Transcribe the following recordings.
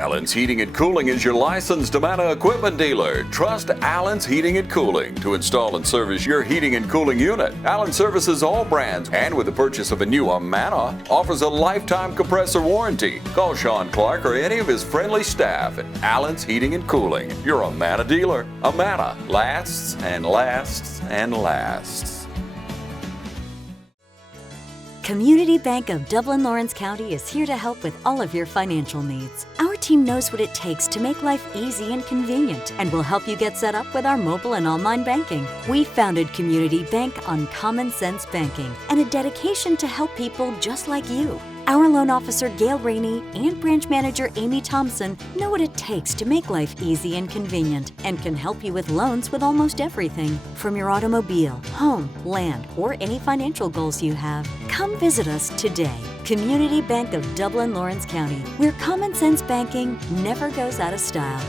Allen's Heating and Cooling is your licensed Amana equipment dealer. Trust Allen's Heating and Cooling to install and service your heating and cooling unit. Allen services all brands, and with the purchase of a new Amana, offers a lifetime compressor warranty. Call Sean Clark or any of his friendly staff at Allen's Heating and Cooling, your Amana dealer. Amana lasts and lasts and lasts. Community Bank of Dublin Lawrence County is here to help with all of your financial needs. Our team knows what it takes to make life easy and convenient, and will help you get set up with our mobile and online banking. We founded Community Bank on common sense banking and a dedication to help people just like you. Our loan officer Gail Rainey and branch manager Amy Thompson know what it takes to make life easy and convenient, and can help you with loans with almost everything, from your automobile, home, land, or any financial goals you have. Come visit us today. Community Bank of Dublin Lawrence County, where common sense banking never goes out of style.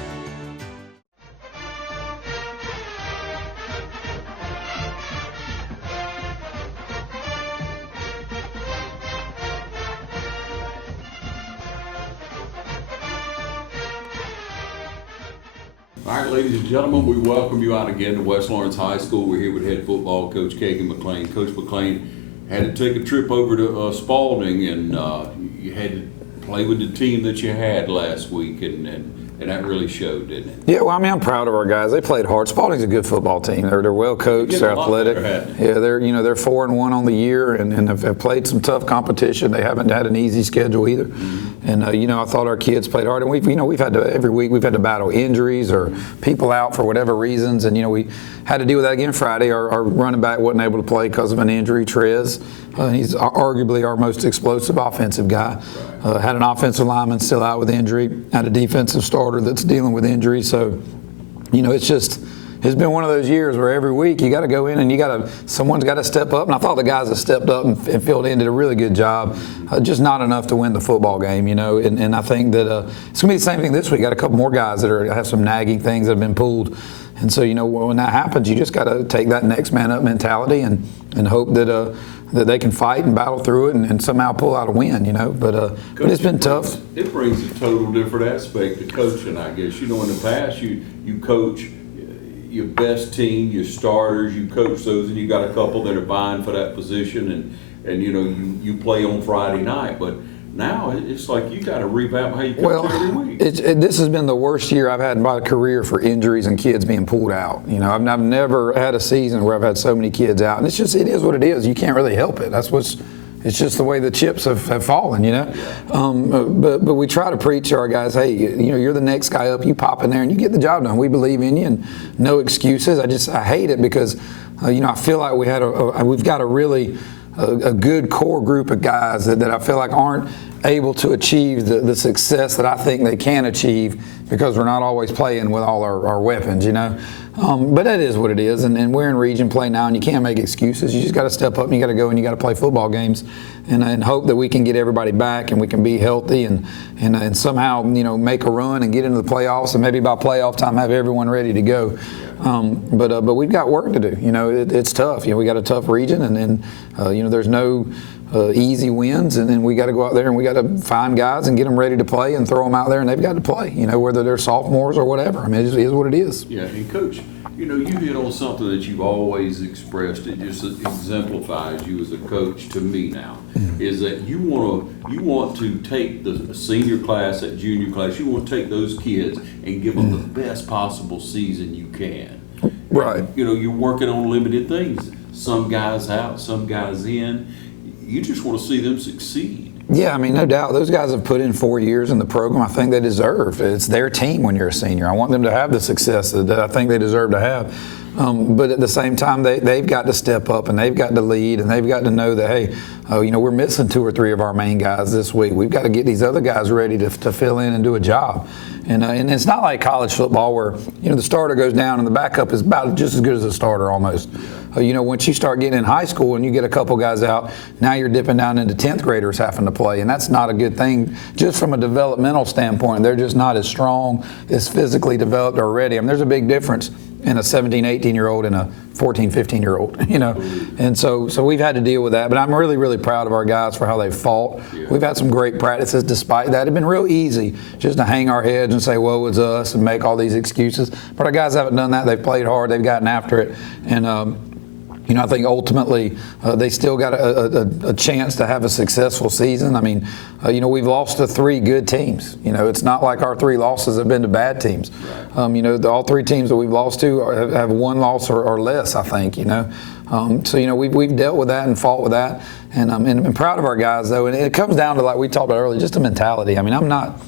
All right, ladies and gentlemen, we welcome you out again to West Lawrence High School. We're here with head football coach Kagan McLean. Coach McLean had to take a trip over to Spalding, and you had to play with the team that you had last week, and that really showed, didn't it? Yeah, well, I mean, I'm proud of our guys. They played hard. Spalding's a good football team. They're well coached. They're athletic. Yeah, they're 4-1 on the year, and have played some tough competition. They haven't had an easy schedule either. Mm-hmm. And I thought our kids played hard. And we've had to every week we've had to battle injuries or people out for whatever reasons. And we had to deal with that again Friday. Our running back wasn't able to play because of an injury. Trez, he's arguably our most explosive offensive guy. Had an offensive lineman still out with injury. Had a defensive starter that's dealing with injury. So, it's been one of those years where every week you got to go in and someone's got to step up. And I thought the guys that stepped up and filled in did a really good job. Just not enough to win the football game, And I think that it's going to be the same thing this week. Got a couple more guys that have some nagging things that have been pulled. And so, when that happens, you just got to take that next man up mentality and hope that they can fight and battle through it and somehow pull out a win, But it's been tough. It brings a total different aspect to coaching, I guess. In the past, you coach your best team, your starters, you coach those, and you got a couple that are vying for that position, and you play on Friday night. But now it's like you got to revamp how you coach every week. This has been the worst year I've had in my career for injuries and kids being pulled out. I've never had a season where I've had so many kids out, and it is what it is. You can't really help it. It's just the way the chips have fallen, But we try to preach to our guys, hey, you're the next guy up. You pop in there and you get the job done. We believe in you, and no excuses. I hate it because, I feel like we've got a really a good core group of guys that I feel like aren't able to achieve the success that I think they can achieve because we're not always playing with all our weapons, But that is what it is, and we're in region play now, and you can't make excuses. You just got to step up, and you got to go, and you got to play football games, and hope that we can get everybody back, and we can be healthy, and somehow make a run and get into the playoffs, and maybe by playoff time have everyone ready to go. But we've got work to do. It's tough. We got a tough region, and then there's no easy wins, and then we got to go out there and we got to find guys and get them ready to play and throw them out there, and they've got to play. Whether they're sophomores or whatever. I mean, it is what it is. Yeah, and Coach, you hit on something that you've always expressed. It just exemplifies you as a coach to me now. Mm-hmm. Is that you want to take the senior class, that junior class, you want to take those kids and give them the best possible season you can. Right. You're working on limited things. Some guys out, some guys in. You just want to see them succeed. Yeah, I mean, no doubt. Those guys have put in 4 years in the program. I think they deserve. It's their team when you're a senior. I want them to have the success that I think they deserve to have. But at the same time, they've got to step up, and they've got to lead, and they've got to know that, hey, we're missing 2 or 3 of our main guys this week. We've got to get these other guys ready to fill in and do a job. And it's not like college football where, the starter goes down and the backup is about just as good as the starter almost. Once you start getting in high school and you get a couple guys out, now you're dipping down into 10th graders having to play, and that's not a good thing. Just from a developmental standpoint, they're just not as strong, as physically developed or ready. I mean, there's a big difference in a 17, 18-year-old and a 14, 15-year-old, And so we've had to deal with that. But I'm really, really proud of our guys for how they fought. Yeah. We've had some great practices despite that. It's been real easy just to hang our heads and say, woe is us, and make all these excuses. But our guys haven't done that. They've played hard. They've gotten after it. And, I think ultimately they still got a chance to have a successful season. I mean, we've lost to 3 good teams. It's not like our 3 losses have been to bad teams. Right. All 3 teams that we've lost to have 1 loss or less, I think, So, we've dealt with that and fought with that. And I'm proud of our guys, though. And it comes down to, like we talked about earlier, just a mentality. I mean, I'm not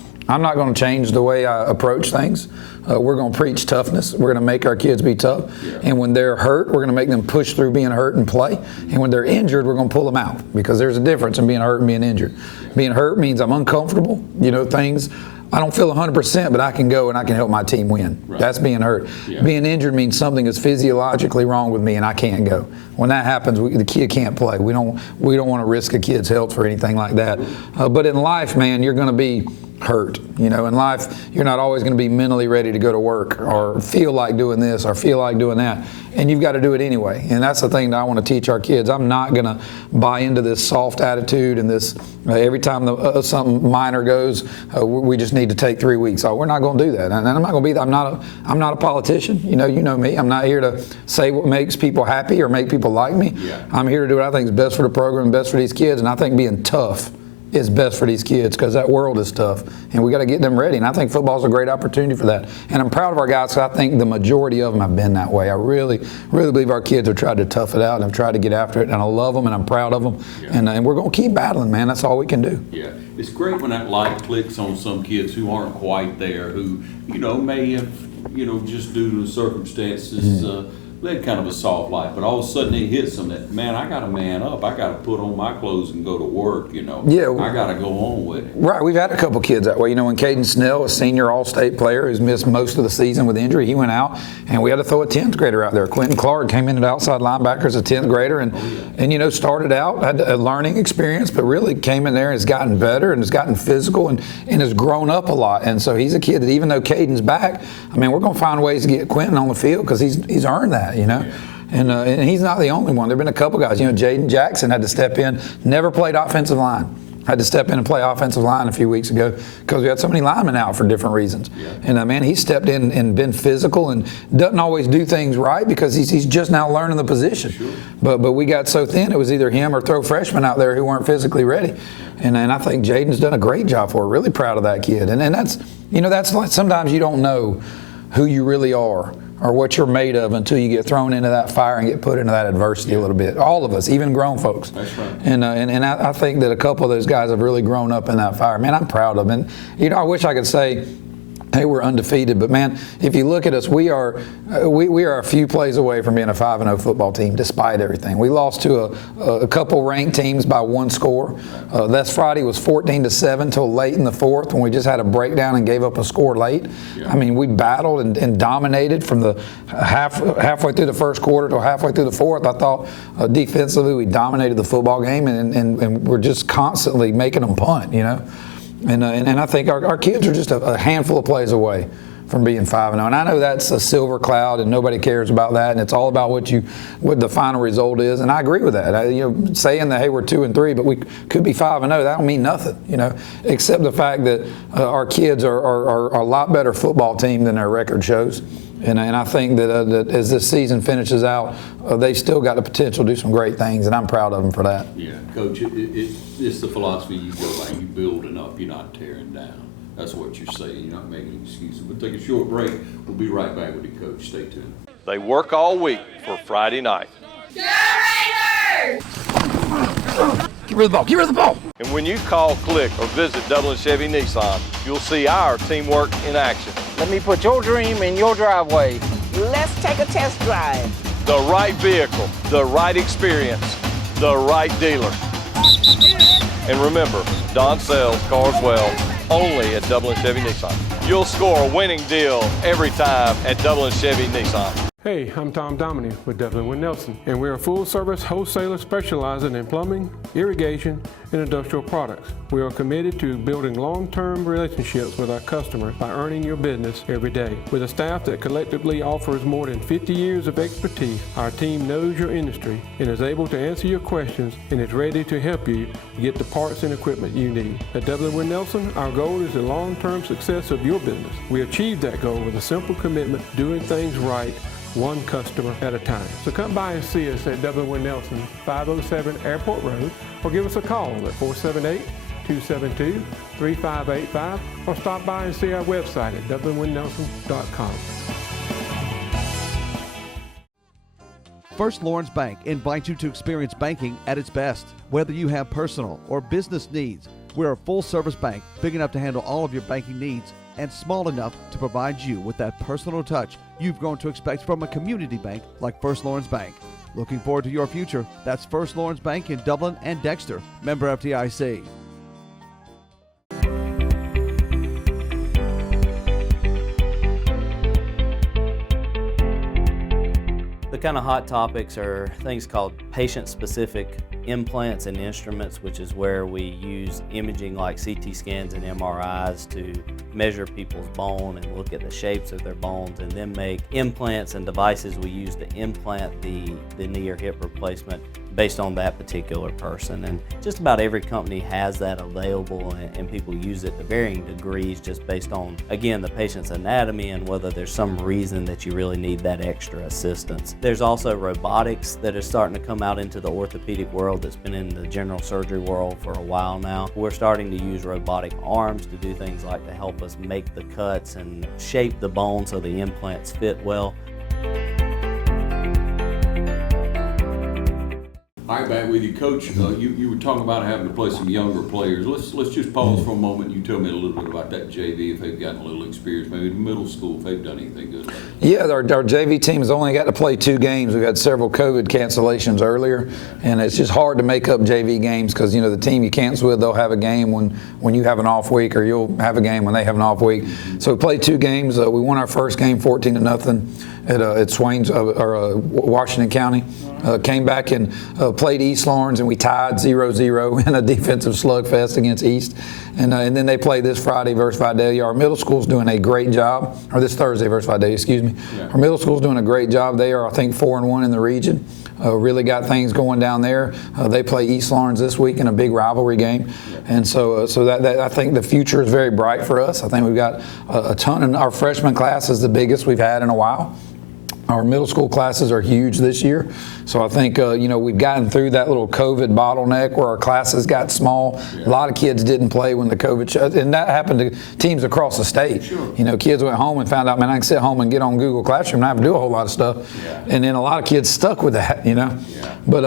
going to change the way I approach things. We're going to preach toughness. We're going to make our kids be tough. Yeah. And when they're hurt, we're going to make them push through being hurt and play. And when they're injured, we're going to pull them out, because there's a difference in being hurt and being injured. Yeah. Being hurt means I'm uncomfortable, things. I don't feel 100%, but I can go and I can help my team win. Right. That's being hurt. Yeah. Being injured means something is physiologically wrong with me and I can't go. When that happens, the kid can't play. We don't want to risk a kid's health for anything like that. But in life, man, you're going to be hurt. In life, you're not always going to be mentally ready to go to work or feel like doing this or feel like doing that. And you've got to do it anyway. And that's the thing that I want to teach our kids. I'm not going to buy into this soft attitude and this every time something minor goes, we just need to take 3 weeks. We're not going to do that. And I'm not going to be that. I'm not a politician. You know me. I'm not here to say what makes people happy or make people like me. Yeah. I'm here to do what I think is best for the program, best for these kids. And I think being tough is best for these kids, because that world is tough and we got to get them ready. And I think football is a great opportunity for that. And I'm proud of our guys, because I think the majority of them have been that way. I really, really believe our kids have tried to tough it out and have tried to get after it. And I love them and I'm proud of them. Yeah. And we're going to keep battling, man. That's all we can do. Yeah. It's great when that light clicks on some kids who aren't quite there, who, may have, just due to the circumstances, led kind of a soft life, but all of a sudden it hits them that, man, I got to man up. I got to put on my clothes and go to work, Yeah. I got to go on with it. Right. We've had a couple kids that way. When Caden Snell, a senior All-State player who's missed most of the season with injury, he went out and we had to throw a 10th grader out there. Quentin Clark came in at outside linebacker as a 10th grader and started out, had a learning experience, but really came in there and has gotten better and has gotten physical and has grown up a lot. And so he's a kid that, even though Caden's back, we're going to find ways to get Quentin on the field, because he's earned that. And he's not the only one. There have been a couple guys. Jaden Jackson had to step in, never played offensive line. Had to step in and play offensive line a few weeks ago because we had so many linemen out for different reasons. Yeah. And man, he stepped in and been physical and doesn't always do things right because he's just now learning the position. Sure. But we got so thin, it was either him or throw freshmen out there who weren't physically ready. And I think Jaden's done a great job for it. Really proud of that kid. And that's that's like, sometimes you don't know who you really are or what you're made of until you get thrown into that fire and get put into that adversity a little bit. All of us, even grown folks. That's right. And I think that a couple of those guys have really grown up in that fire. Man, I'm proud of them. And I wish I could say, hey, we're undefeated, but man, if you look at us, we are a few plays away from being a 5-0 football team, despite everything. We lost to a couple ranked teams by 1 score. Last Friday was 14-7 till late in the 4th, when we just had a breakdown and gave up a score late. Yeah. We battled and dominated from the halfway through the first quarter to halfway through the 4th. I thought defensively we dominated the football game, and we're just constantly making them punt, And I think our kids are just a handful of plays away from being 5-0. And I know that's a silver cloud and nobody cares about that, and it's all about what the final result is. And I agree with that. Saying that, hey, we're 2-3, but we could be 5-0, that don't mean nothing, except the fact that our kids are a lot better football team than their record shows. And I think that as this season finishes out, they've still got the potential to do some great things, and I'm proud of them for that. Yeah, Coach, it's the philosophy you go by. You building up, you're not tearing down. That's what you're saying. You're not making excuses. We'll take a short break. We'll be right back with you, Coach. Stay tuned. They work all week for Friday night. Go Raiders! Get rid of the ball. Get rid of the ball. And when you call, click, or visit Dublin Chevy Nissan, you'll see our teamwork in action. Let me put your dream in your driveway. Let's take a test drive. The right vehicle, the right experience, the right dealer. And remember, Don sells cars well only at Dublin Chevy Nissan. You'll score a winning deal every time at Dublin Chevy Nissan. Hey, I'm Tom Dominy with Dublin Wind Nelson, and we're a full-service wholesaler specializing in plumbing, irrigation, and industrial products. We are committed to building long-term relationships with our customers by earning your business every day. With a staff that collectively offers more than 50 years of expertise, our team knows your industry and is able to answer your questions and is ready to help you get the parts and equipment you need. At Dublin Wind Nelson, our goal is the long-term success of your business. We achieve that goal with a simple commitment, doing things right, one customer at a time. So come by and see us at Dublin Wind Nelson, 507 Airport Road, or give us a call at 478-272-3585, or stop by and see our website at dublinwindnelson.com. First Lawrence Bank invites you to experience banking at its best. Whether you have personal or business needs, we're a full-service bank big enough to handle all of your banking needs and small enough to provide you with that personal touch you've grown to expect from a community bank like First Lawrence Bank. Looking forward to your future? That's First Lawrence Bank in Dublin and Dexter. Member FDIC. The kind of hot topics are things called patient-specific implants and instruments, which is where we use imaging like CT scans and MRIs to measure people's bone and look at the shapes of their bones, and then make implants and devices we use to implant the knee or hip replacement based on that particular person. And just about every company has that available, and people use it to varying degrees just based on, again, the patient's anatomy and whether there's some reason that you really need that extra assistance. There's also robotics that is starting to come out into the orthopedic world that's been in the general surgery world for a while now. We're starting to use robotic arms to do things like to help us make the cuts and shape the bone so the implants fit well. All right, back with you, Coach. You were talking about having to play some younger players. Let's just pause for a moment. You tell me a little bit about that JV, if they've gotten a little experience, maybe in middle school, if they've done anything good lately. Yeah, our JV team has only got to play 2 games. We've had several COVID cancellations earlier, and it's just hard to make up JV games because, you know, the team you cancel with, they'll have a game when you have an off week, or you'll have a game when they have an off week. So we played 2 games. We won our first game 14-0 at Swains, Washington County. Came back and played East Lawrence, and we tied 0-0 in a defensive slugfest against East. And then they play this Friday versus Vidalia. Our middle school's doing a great job, or this Thursday versus Vidalia, excuse me. Yeah. Our middle school's doing a great job. They are, I think, 4-1 in the region. Really got things going down there. They play East Lawrence this week in a big rivalry game. And so that I think the future is very bright for us. I think we've got a ton, and our freshman class is the biggest we've had in a while. Our middle school classes are huge this year. So I think, we've gotten through that little COVID bottleneck where our classes got small. Yeah. A lot of kids didn't play when the COVID shut, and that happened to teams across the state. Sure. You know, kids went home and found out, man, I can sit home and get on Google Classroom and I have to do a whole lot of stuff. Yeah. And then a lot of kids stuck with that, you know. Yeah. But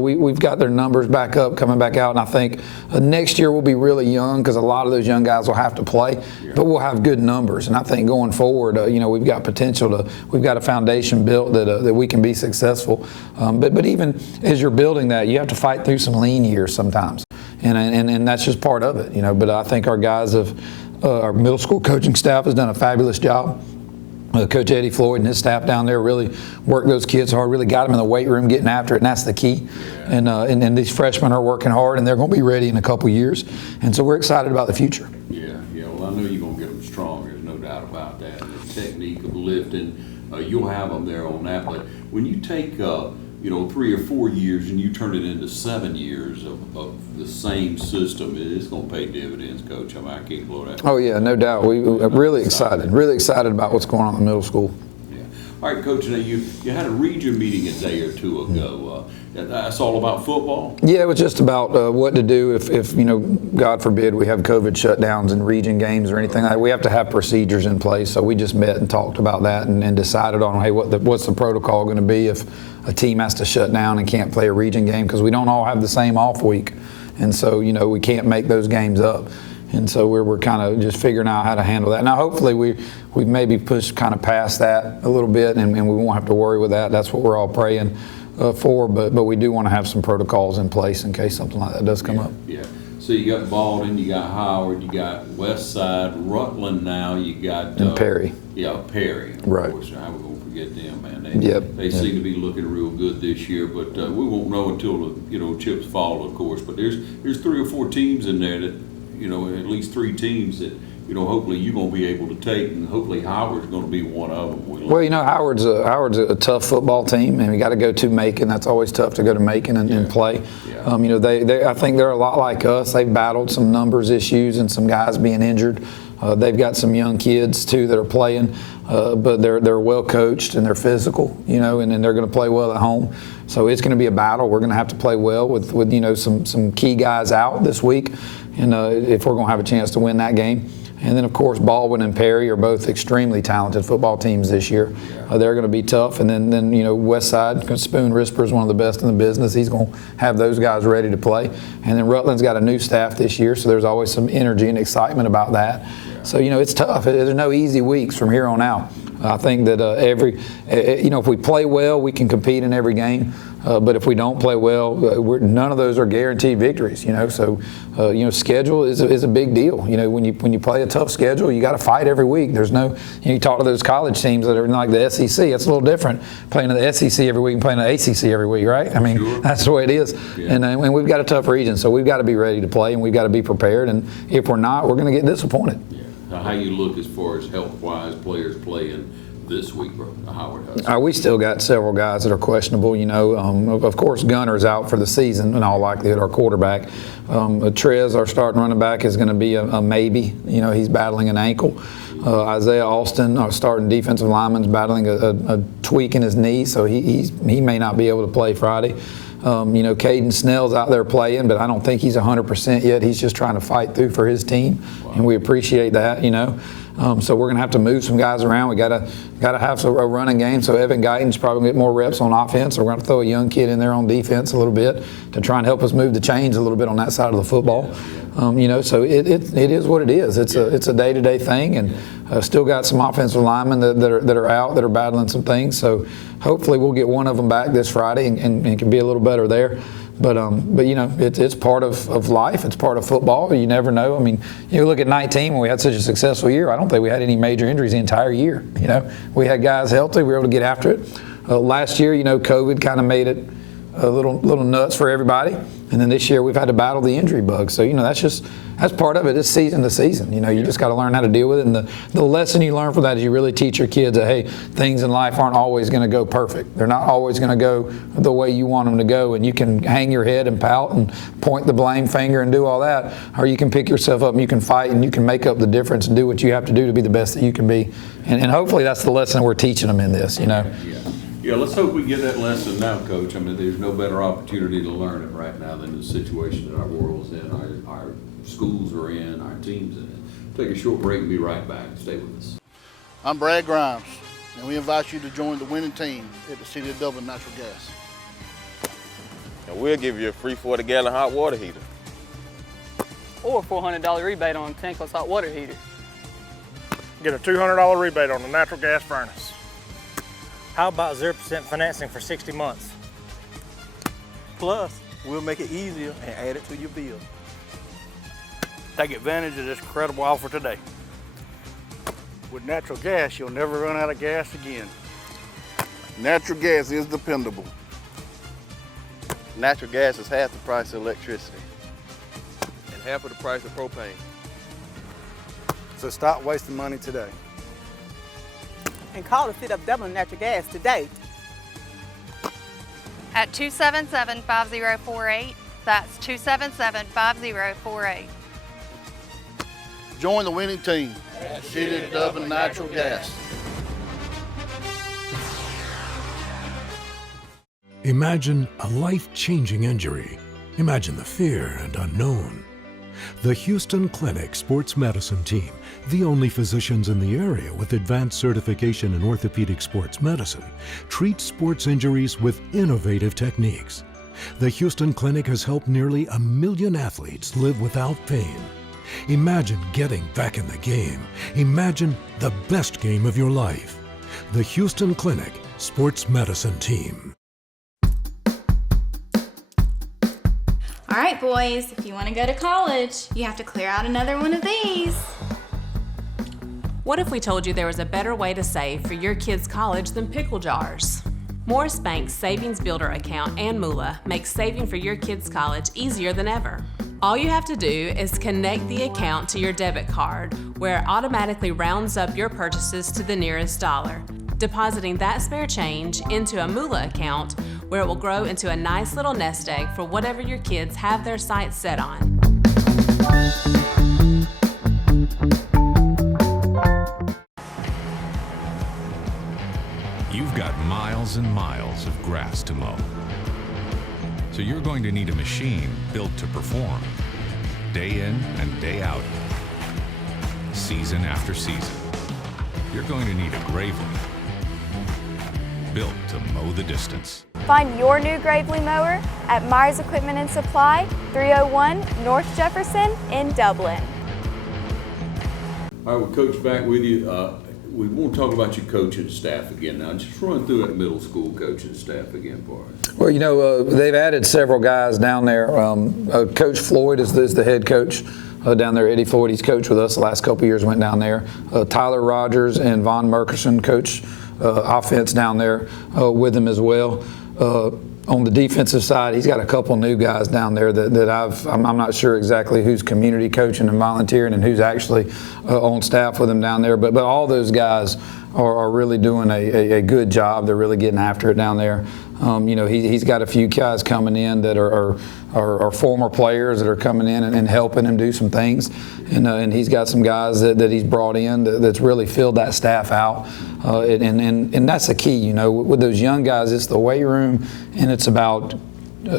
we've got their numbers back up, coming back out, and I think next year we'll be really young because a lot of those young guys will have to play, but we'll have good numbers. And I think going forward, we've got potential we've got a foundation built that we can be successful. But even as you're building that, you have to fight through some lean years sometimes, and that's just part of it, But I think our guys our middle school coaching staff has done a fabulous job. Coach Eddie Floyd and his staff down there really worked those kids hard, really got them in the weight room getting after it, and that's the key. Yeah. And these freshmen are working hard, and they're going to be ready in a couple years. And so we're excited about the future. Yeah. Well, I know you're going to get them strong. There's no doubt about that. And the technique of lifting, you'll have them there on that. But when you take 3 or 4 years and you turn it into 7 years of the same system, it's going to pay dividends, Coach. I mean, I can't blow that. Oh yeah, no doubt. We're really excited about what's going on in the middle school. Yeah. All right, Coach. Now you had a region meeting a day or two ago. That's all about football? Yeah, it was just about what to do if God forbid we have COVID shutdowns in region games or anything like that. We have to have procedures in place. So we just met and talked about that and decided on, hey, what's the protocol going to be if a team has to shut down and can't play a region game, because we don't all have the same off week. And so, we can't make those games up. And so we're kind of just figuring out how to handle that. Now, hopefully we've maybe pushed kind of past that a little bit, and we won't have to worry with that. That's what we're all praying for. But we do want to have some protocols in place in case something like that does come up. Yeah. So you got Baldwin, you got Howard, you got Westside, Rutland now, you got and Perry. Yeah, Perry. Of right. course. How we going to forget them, man. They seem to be looking real good this year, but we won't know until the chips fall, of course. But there's 3 or 4 teams in there that, at least 3 teams that, hopefully you're going to be able to take, and hopefully Howard's going to be one of them. Well, Howard's a tough football team, and we got to go to Macon. That's always tough to go to Macon and play. Yeah. I think they're a lot like us. They've battled some numbers issues and some guys being injured. They've got some young kids too that are playing, but they're well coached and they're physical, and then they're going to play well at home. So it's going to be a battle. We're going to have to play well with some key guys out this week, and if we're going to have a chance to win that game. And then, of course, Baldwin and Perry are both extremely talented football teams this year. They're going to be tough. And then Westside, Spoon Risper is one of the best in the business. He's going to have those guys ready to play. And then Rutland's got a new staff this year, so there's always some energy and excitement about that. So, it's tough. There's no easy weeks from here on out. I think that if we play well, we can compete in every game. But if we don't play well, none of those are guaranteed victories. So schedule is a big deal. When you play a tough schedule, you got to fight every week. There's no. You talk to those college teams that are like the SEC. It's a little different playing in the SEC every week and playing in the ACC every week, right? I mean, sure. That's the way it is. Yeah. And we've got a tough region, so we've got to be ready to play and we've got to be prepared. And if we're not, we're going to get disappointed. Yeah. How you look as far as health-wise players playing this week, bro? Howard Hudson? We still got several guys that are questionable. Of course, Gunner's out for the season in all likelihood, our quarterback. Trez, our starting running back, is going to be a maybe. He's battling an ankle. Isaiah Alston, our starting defensive lineman, is battling a tweak in his knee, so he may not be able to play Friday. Caden Snell's out there playing, but I don't think he's 100% yet. He's just trying to fight through for his team, and we appreciate that, So we're going to have to move some guys around. We got to have a running game. So Evan Guyton's probably going to get more reps on offense. So we're going to throw a young kid in there on defense a little bit to try and help us move the chains a little bit on that side of the football. So it is what it is. It's a day-to-day thing, and still got some offensive linemen that are out, that are battling some things. So hopefully we'll get one of them back this Friday and can be a little better there. But it's part of life. It's part of football. You never know. I mean, you look at 19 when we had such a successful year. I don't think we had any major injuries the entire year. We had guys healthy. We were able to get after it. Last year, COVID kind of made it a little nuts for everybody. And then this year we've had to battle the injury bug. So, that's part of it. It's season to season. You just got to learn how to deal with it. And the lesson you learn from that is you really teach your kids that, hey, things in life aren't always going to go perfect. They're not always going to go the way you want them to go. And you can hang your head and pout and point the blame finger and do all that. Or you can pick yourself up and you can fight and you can make up the difference and do what you have to do to be the best that you can be. And hopefully that's the lesson we're teaching them in this, Yeah, let's hope we get that lesson now, Coach. I mean, there's no better opportunity to learn it right now than the situation that our world's in, our schools are in, our teams in it. Take a short break and be right back. Stay with us. I'm Brad Grimes, and we invite you to join the winning team at the City of Dublin Natural Gas. And we'll give you a free 40-gallon hot water heater. Or a $400 rebate on a tankless hot water heater. Get a $200 rebate on the natural gas furnace. How about 0% financing for 60 months? Plus, we'll make it easier and add it to your bill. Take advantage of this incredible offer today. With natural gas, you'll never run out of gas again. Natural gas is dependable. Natural gas is half the price of electricity and half of the price of propane. So stop wasting money today. And call the City of Dublin Natural Gas today. At 277-5048. That's 277-5048. Join the winning team at City of Dublin Natural Gas. Imagine a life-changing injury. Imagine the fear and unknown. The Houston Clinic Sports Medicine Team, the only physicians in the area with advanced certification in orthopedic sports medicine, treats sports injuries with innovative techniques. The Houston Clinic has helped nearly 1 million athletes live without pain. Imagine getting back in the game. Imagine the best game of your life. The Houston Clinic Sports Medicine Team. All right, boys, if you want to go to college, you have to clear out another one of these. What if we told you there was a better way to save for your kids' college than pickle jars? Morris Bank's Savings Builder account and moolah makes saving for your kids' college easier than ever. All you have to do is connect the account to your debit card, where it automatically rounds up your purchases to the nearest dollar, depositing that spare change into a moolah account where it will grow into a nice little nest egg for whatever your kids have their sights set on. You've got miles and miles of grass to mow. So you're going to need a machine built to perform, day in and day out, season after season. You're going to need a Gravely, built to mow the distance. Find your new Gravely mower at Myers Equipment and Supply, 301 North Jefferson in Dublin. All right, well, Coach, back with you. We want to talk about your coaching staff again now. Just run through that middle school coaching staff again for us. Well, you know, they've added several guys down there. Coach Floyd is the head coach down there. Eddie Floyd, he's coached with us the last couple of years, went down there. Tyler Rogers and Von Merkerson coach offense down there with him as well. On the defensive side, he's got a couple new guys down there that I'm not sure exactly who's community coaching and volunteering and who's actually on staff with him down there. But all those guys are really doing a good job. They're really getting after it down there. You know, he's got a few guys coming in that are former players that are coming in and helping him do some things. And he's got some guys that he's brought in that's really filled that staff out. And that's the key, you know, with those young guys, it's the weight room and it's about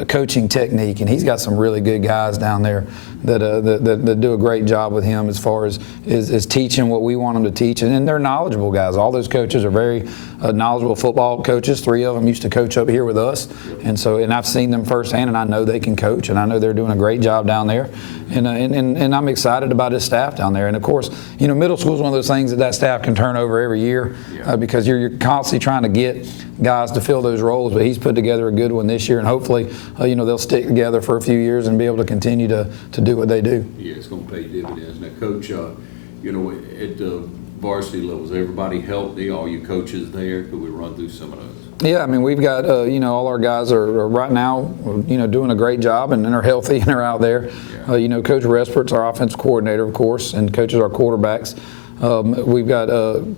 coaching technique, and he's got some really good guys down there that do a great job with him as far as teaching what we want them to teach, and they're knowledgeable guys. All those coaches are very knowledgeable football coaches. 3 of them used to coach up here with us, and I've seen them firsthand, and I know they can coach, and I know they're doing a great job down there, and I'm excited about his staff down there. And of course, you know, middle school is one of those things that staff can turn over every year because you're constantly trying to get guys to fill those roles, but he's put together a good one this year, and hopefully you know, they'll stick together for a few years and be able to continue to do what they do. Yeah, it's going to pay dividends. Now, Coach, you know, at the varsity levels, everybody healthy? All you coaches there? Could we run through some of those? Yeah, I mean, we've got, you know, all our guys are right now, you know, doing a great job and are healthy and are out there. Yeah. You know, Coach Respert's our offensive coordinator, of course, and coaches our quarterbacks. We've got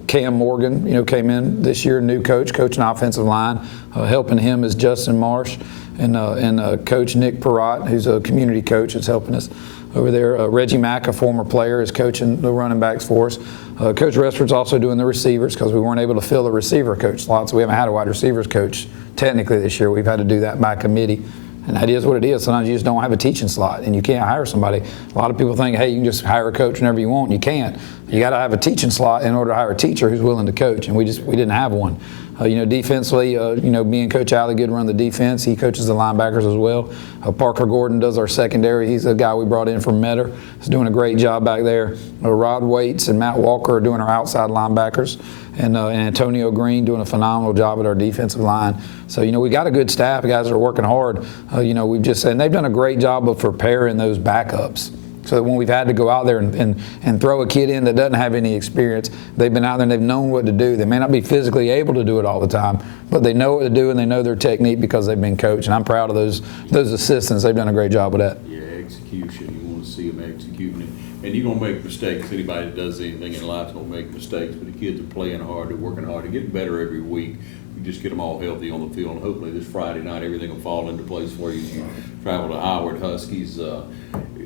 Cam Morgan, you know, came in this year, new coach, coaching offensive line. Helping him is Justin Marsh and Coach Nick Perrott, who's a community coach, is helping us over there. Reggie Mack, a former player, is coaching the running backs for us. Coach Respert's also doing the receivers because we weren't able to fill the receiver coach slot, so we haven't had a wide receivers coach technically this year. We've had to do that by committee. And that is what it is. Sometimes you just don't have a teaching slot, and you can't hire somebody. A lot of people think, hey, you can just hire a coach whenever you want. You can't. You got to have a teaching slot in order to hire a teacher who's willing to coach, and we didn't have one. You know, defensively, you know, me and Coach Alligood run the defense. He coaches the linebackers as well. Parker Gordon does our secondary. He's a guy we brought in from Metter. He's doing a great job back there. Rod Waits and Matt Walker are doing our outside linebackers. And Antonio Green doing a phenomenal job at our defensive line. So, you know, we got a good staff, guys that are working hard. You know, we've just said, and they've done a great job of preparing those backups. So that when we've had to go out there and throw a kid in that doesn't have any experience, they've been out there and they've known what to do. They may not be physically able to do it all the time, but they know what to do and they know their technique because they've been coached. And I'm proud of those assistants. They've done a great job with that. Yeah, execution. You want to see them executing it. And you're going to make mistakes. Anybody that does anything in life is going to make mistakes, but the kids are playing hard, they're working hard, they're getting better every week. You just get them all healthy on the field, and hopefully this Friday night everything will fall into place for you as you travel to Howard Huskies.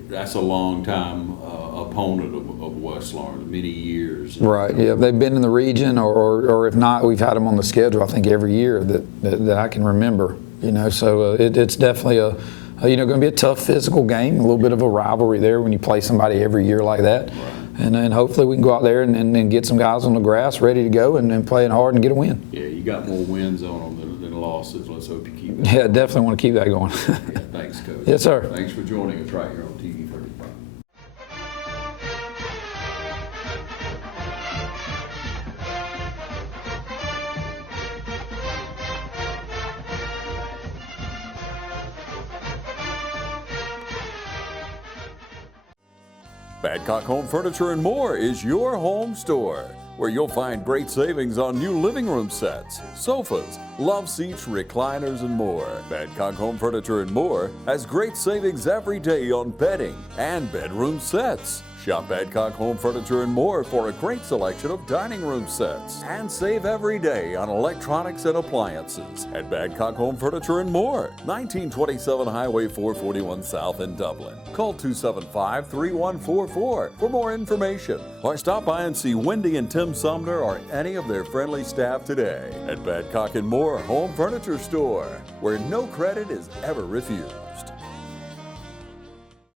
That's a long time opponent of West Lawrence, many years. Right, yeah, they've been in the region, or if not, we've had them on the schedule, I think, every year that I can remember, you know, so it's definitely you know, going to be a tough physical game, a little bit of a rivalry there when you play somebody every year like that. Right. And then hopefully we can go out there and get some guys on the grass ready to go and playing hard and get a win. Yeah, you got more wins on them than losses. Let's hope you keep it. Yeah, definitely want to keep that going. Yeah, thanks, Coach. Yes, sir. Thanks for joining us right here on TV 35. Badcock Home Furniture and More is your home store, where you'll find great savings on new living room sets, sofas, love seats, recliners, and more. Badcock Home Furniture and More has great savings every day on bedding and bedroom sets. Shop Badcock Home Furniture and More for a great selection of dining room sets. And save every day on electronics and appliances at Badcock Home Furniture and More, 1927 Highway 441 South in Dublin. Call 275-3144 for more information, or stop by and see Wendy and Tim Sumner or any of their friendly staff today at Badcock and More Home Furniture Store, where no credit is ever refused.